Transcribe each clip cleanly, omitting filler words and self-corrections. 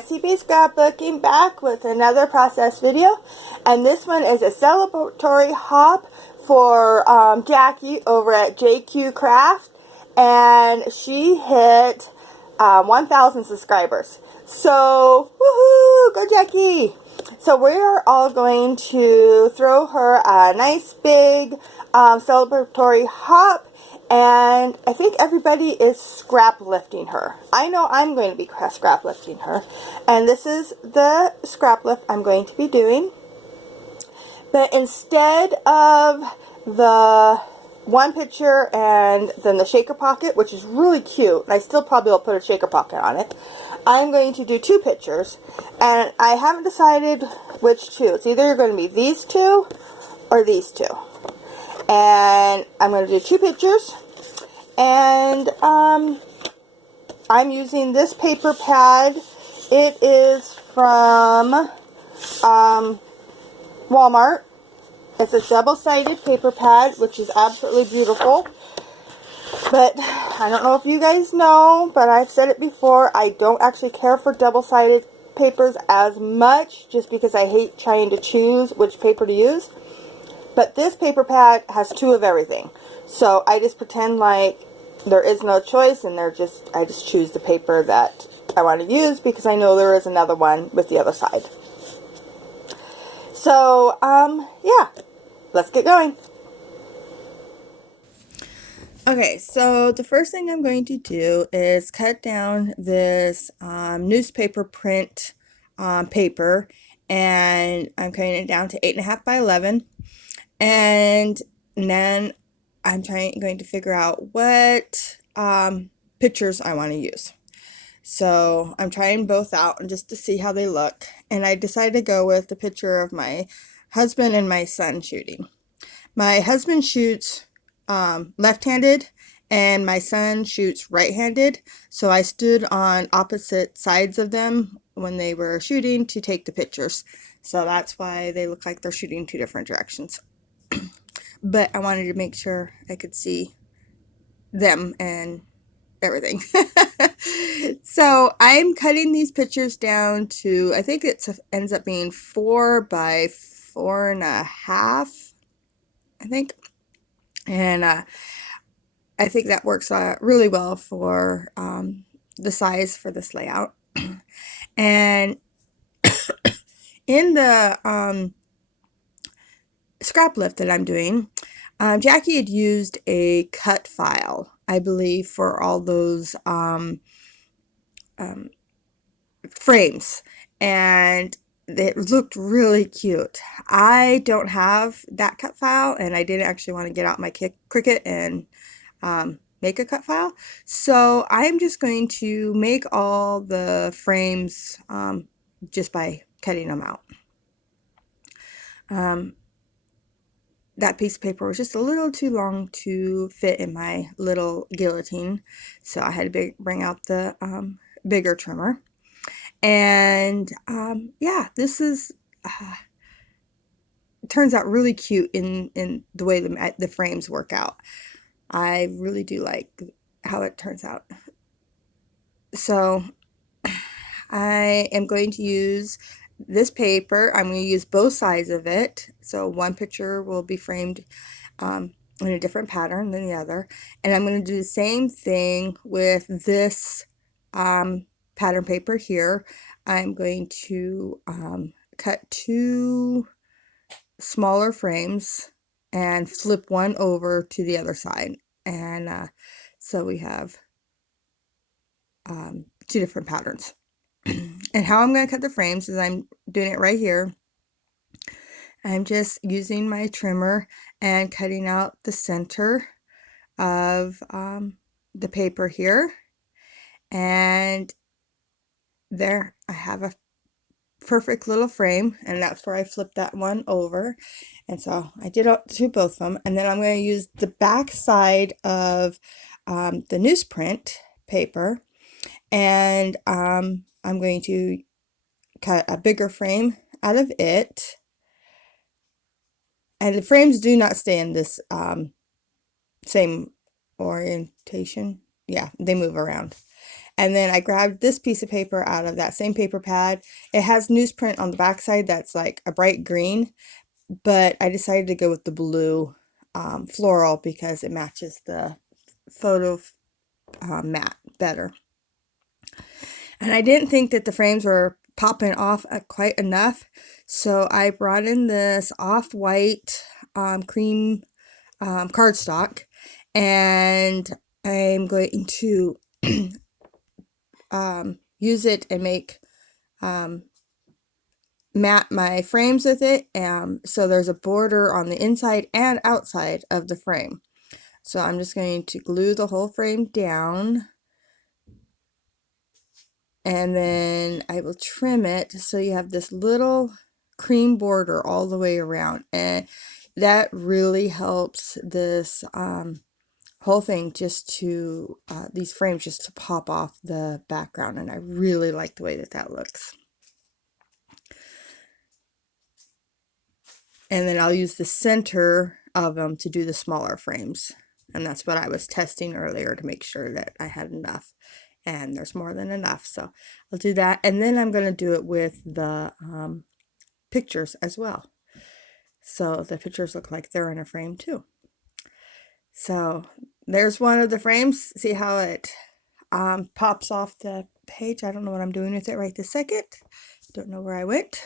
SCP Scrapbooking back with another process video, and this one is a celebratory hop for Jackie over at JQ Craft, and she hit 1,000 subscribers. So, woohoo! Go Jackie! So we are all going to throw her a nice big celebratory hop. And I think everybody is scrap lifting her. I know I'm going to be scrap lifting her. And this is the scrap lift I'm going to be doing. But instead of the one picture and then the shaker pocket, which is really cute, and I still probably will put a shaker pocket on it, I'm going to do two pictures. And I haven't decided which two. It's either going to be these two or these two. And I'm going to do two pictures, and I'm using this paper pad. It is from Walmart. It's a double-sided paper pad, which is absolutely beautiful. But I don't know if you guys know, but I've said it before, I don't actually care for double-sided papers as much, just because I hate trying to choose which paper to use. But this paper pad has two of everything. So I just pretend like there is no choice, and I just choose the paper that I want to use because I know there is another one with the other side. So, yeah, let's get going. Okay, so the first thing I'm going to do is cut down this newspaper print paper, and I'm cutting it down to 8.5 by 11. And then I'm going to figure out what pictures I want to use. So I'm trying both out and just to see how they look. And I decided to go with the picture of my husband and my son shooting. My husband shoots left-handed and my son shoots right-handed. So I stood on opposite sides of them when they were shooting to take the pictures. So that's why they look like they're shooting two different directions. But I wanted to make sure I could see them and everything. So I'm cutting these pictures down to, I think it ends up being 4 by 4.5, I think. And I think that works really well for the size for this layout. And in the scrap lift that I'm doing, Jackie had used a cut file, I believe, for all those frames, and it looked really cute. I don't have that cut file, and I didn't actually want to get out my Cricut and make a cut file, so I'm just going to make all the frames just by cutting them out. That piece of paper was just a little too long to fit in my little guillotine, so I had to bring out the bigger trimmer. And yeah, this is turns out really cute in the way the frames work out. I really do like how it turns out. So I am going to use this paper. I'm going to use both sides of it. So one picture will be framed in a different pattern than the other. And I'm going to do the same thing with this pattern paper here. I'm going to cut two smaller frames and flip one over to the other side. And so we have two different patterns. And how I'm going to cut the frames is I'm doing it right here. I'm just using my trimmer and cutting out the center of the paper here. And there I have a perfect little frame, and that's where I flipped that one over. And so I did it to both of them. And then I'm going to use the back side of the newsprint paper, and I'm going to cut a bigger frame out of it. And the frames do not stay in this same orientation. Yeah, they move around. And then I grabbed this piece of paper out of that same paper pad. It has newsprint on the backside that's like a bright green, but I decided to go with the blue floral because it matches the photo mat better. And I didn't think that the frames were popping off quite enough, so I brought in this off-white cream cardstock, and I'm going to use it and make mat my frames with it, so there's a border on the inside and outside of the frame. So I'm just going to glue the whole frame down, and then I will trim it so you have this little cream border all the way around, and that really helps this whole thing just to these frames just to pop off the background, and I really like the way that that looks. And then I'll use the center of them to do the smaller frames, and that's what I was testing earlier to make sure that I had enough, and there's more than enough, so I'll do that. And then I'm going to do it with the pictures as well, so the pictures look like they're in a frame too. So there's one of the frames. See how it pops off the page? I don't know what I'm doing with it right this second. Don't know where I went.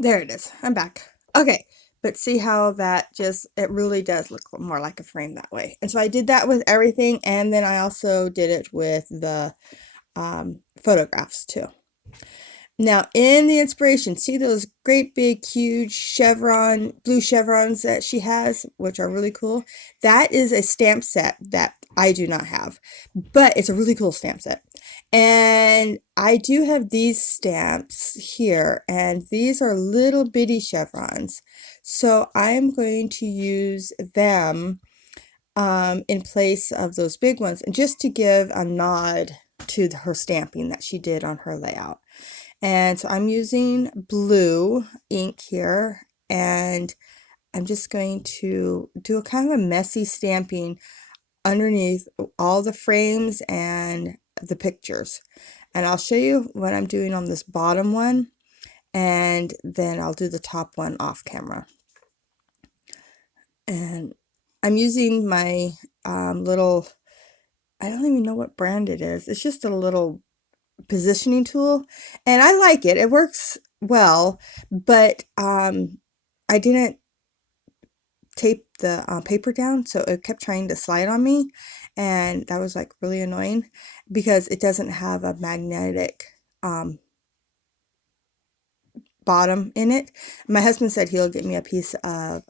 There it is. I'm back. Okay, but see how that it really does look more like a frame that way. And so I did that with everything, and then I also did it with the photographs too. Now in the inspiration, see those great big huge blue chevrons that she has, which are really cool? That is a stamp set that I do not have, but it's a really cool stamp set. And I do have these stamps here, and these are little bitty chevrons. So I'm going to use them in place of those big ones, and just to give a nod to her stamping that she did on her layout. And so I'm using blue ink here, and I'm just going to do a kind of a messy stamping underneath all the frames and the pictures. And I'll show you what I'm doing on this bottom one, and then I'll do the top one off camera. And I'm using my little, I don't even know what brand it is. It's just a little positioning tool, and I like it. It works well, but I didn't tape the paper down, so it kept trying to slide on me, and that was like really annoying because it doesn't have a magnetic bottom in it. My husband said he'll get me a piece of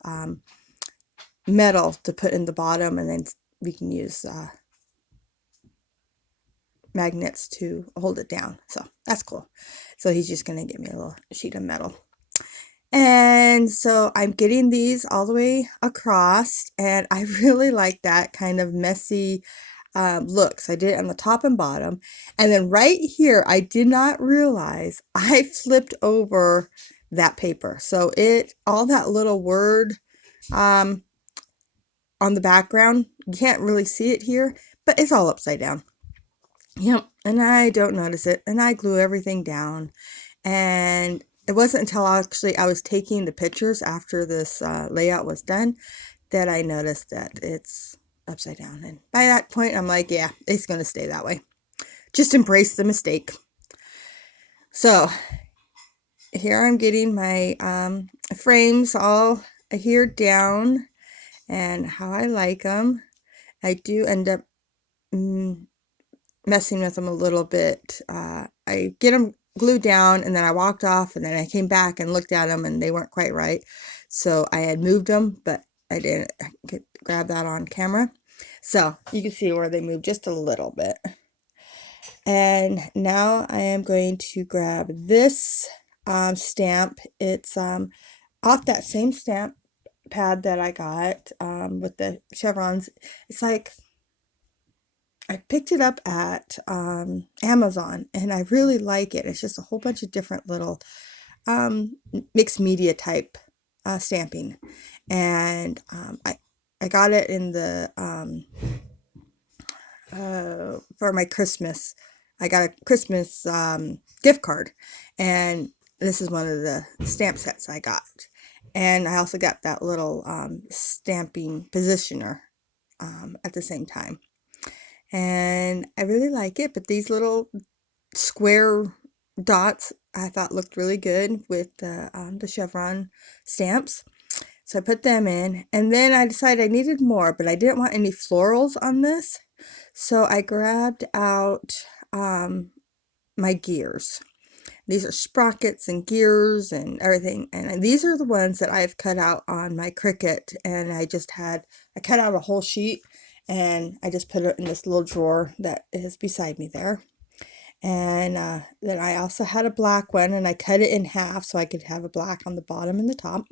metal to put in the bottom, and then we can use magnets to hold it down. So that's cool. So he's just going to give me a little sheet of metal. And so I'm getting these all the way across, and I really like that kind of messy look. So I did it on the top and bottom, and then right here I did not realize I flipped over that paper, so all that little word on the background, you can't really see it here, but it's all upside down. Yep, and I don't notice it, and I glue everything down, and it wasn't until actually I was taking the pictures after this layout was done that I noticed that it's upside down. And by that point, I'm like, yeah, it's going to stay that way. Just embrace the mistake. So here I'm getting my frames all adhered down, and how I like them. I do end up messing with them a little bit. I get them glued down, and then I walked off, and then I came back and looked at them, and they weren't quite right. So I had moved them, but I didn't grab that on camera. So you can see where they moved just a little bit. And now I am going to grab this stamp. It's off that same stamp pad that I got with the chevrons. It's like, I picked it up at Amazon, and I really like it. It's just a whole bunch of different little mixed media type stamping, and I got it in the for my Christmas. I got a Christmas gift card, and this is one of the stamp sets I got. And I also got that little stamping positioner at the same time. And I really like it, but these little square dots I thought looked really good with the chevron stamps. So I put them in, and then I decided I needed more, but I didn't want any florals on this. So I grabbed out my gears. These are sprockets and gears and everything, and these are the ones that I've cut out on my Cricut, and I cut out a whole sheet, and I just put it in this little drawer that is beside me there. And then I also had a black one, and I cut it in half so I could have a black on the bottom and the top.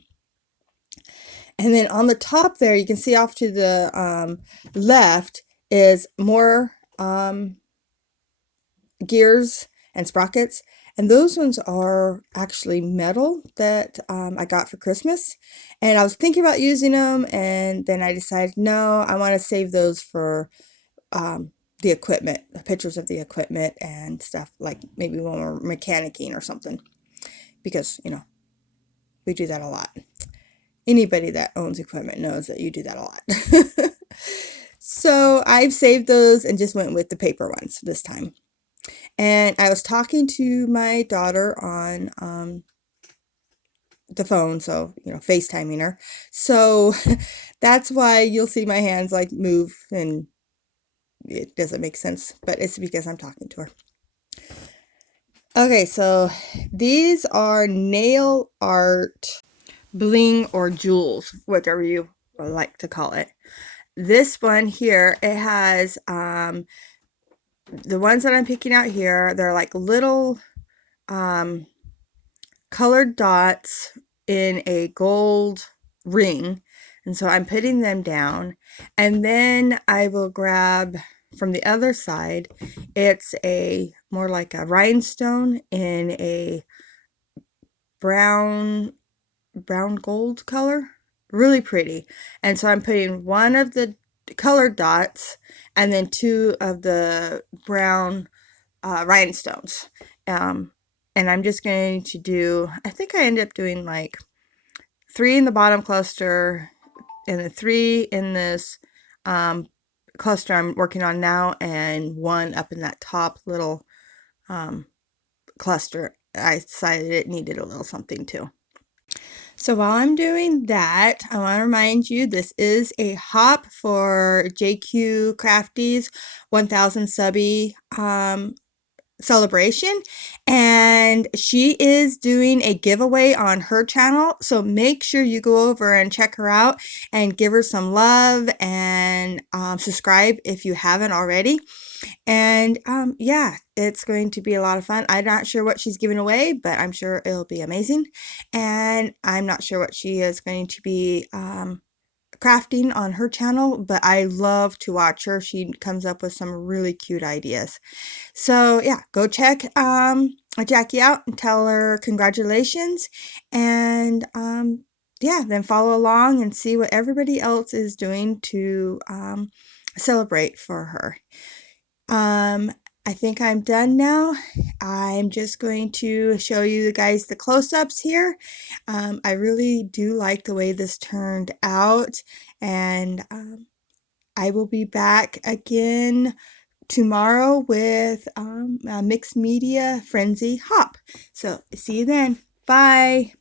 And then on the top there, you can see off to the left is more gears and sprockets. And those ones are actually metal that I got for Christmas. And I was thinking about using them, and then I decided, no, I want to save those for the equipment, the pictures of the equipment and stuff, like maybe when we're mechanicking or something. Because, you know, we do that a lot. Anybody that owns equipment knows that you do that a lot. So I've saved those and just went with the paper ones this time. And I was talking to my daughter on the phone, so, you know, FaceTiming her. So that's why you'll see my hands like move, and it doesn't make sense, but it's because I'm talking to her. Okay, so these are nail art bling or jewels, whatever you like to call it. This one here, it has the ones that I'm picking out here, they're like little colored dots in a gold ring, and so I'm putting them down, and then I will grab from the other side, it's a more like a rhinestone in a brown gold color, really pretty. And so I'm putting one of the colored dots and then two of the brown rhinestones, and I'm just going to do, I think I ended up doing like 3 in the bottom cluster and then 3 in this cluster I'm working on now, and 1 up in that top little cluster. I decided it needed a little something too. So while I'm doing that, I want to remind you this is a hop for JQ Crafty's 1000 subby celebration, and she is doing a giveaway on her channel, so make sure you go over and check her out and give her some love, and subscribe if you haven't already. And yeah, it's going to be a lot of fun. I'm not sure what she's giving away, but I'm sure it'll be amazing. And I'm not sure what she is going to be crafting on her channel, but I love to watch her. She comes up with some really cute ideas. So yeah, go check Jackie out and tell her congratulations, and yeah, then follow along and see what everybody else is doing to celebrate for her. I think I'm done now. I'm just going to show you guys the close-ups here. I really do like the way this turned out, and I will be back again tomorrow with a mixed media frenzy hop. So see you then. Bye.